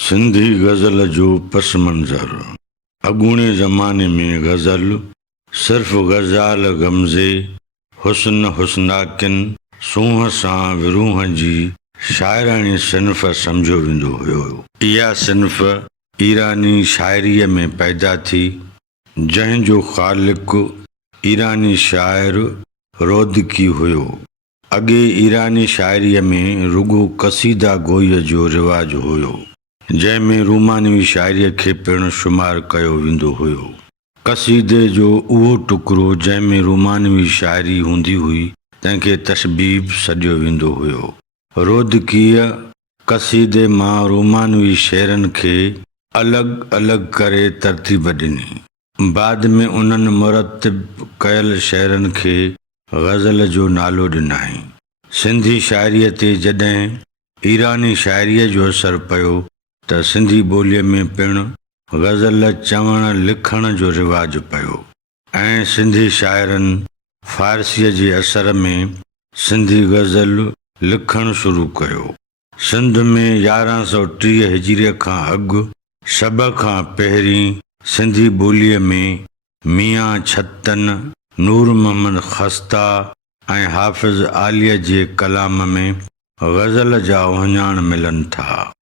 सिंधी गज़ल जो पस मंज़र। अगूणे ज़माने में गज़ल सिर्फ़ गज़ाल गमज़े हुस्न हुस्नाकिन सूंह सां विरूह जी शाइरानी सिन्फ़ सम्झो वेंदो हुयो। इहा सिन्फ़ ईरानी शाइरीअ में पैदा थी, जंहिंजो ख़ालिक़ ईरानी शाइर रोदकी हुयो। अॻे ईरानी शाइरीअ में रुगो क़सीदा गोईअ जो रिवाज हुयो, जंहिंमें रूमानवी शाइरीअ खे पिणु शुमार कयो वेंदो हुयो। क़सीदे जो उहो टुकड़ो जंहिंमें रूमानवी शाइरी हूंदी हुई, तंहिंखे तशबीब सॾियो वेंदो हुयो। रोदकीअ क़सीदे मां रूमानवी शेरनि खे अलॻि अलॻि करे तरतीब ॾिनी। बाद में उन्हनि मुरतिब कयल शेरनि खे गज़ल जो नालो ॾिनाई। सिंधी शाइरीअ ते जॾहिं ईरानी शाइरीअ जो असरु पियो त सिंधी ॿोलीअ में पिणु गज़ल चवण लिखण जो रिवाज पियो ऐं सिंधी शाइरनि फ़ारसीअ जे असर में सिंधी गज़ल लिखणु शुरू कयो। सिंध में 1130 हिजरीअ खां अॻु सभ खां पहिरीं सिंधी ॿोलीअ में मियां छतन, नूर मोहम्मद ख़स्ता ऐं हाफ़िज़ आलीअ जे कलाम में गज़ल जा वहिंजाण मिलनि था।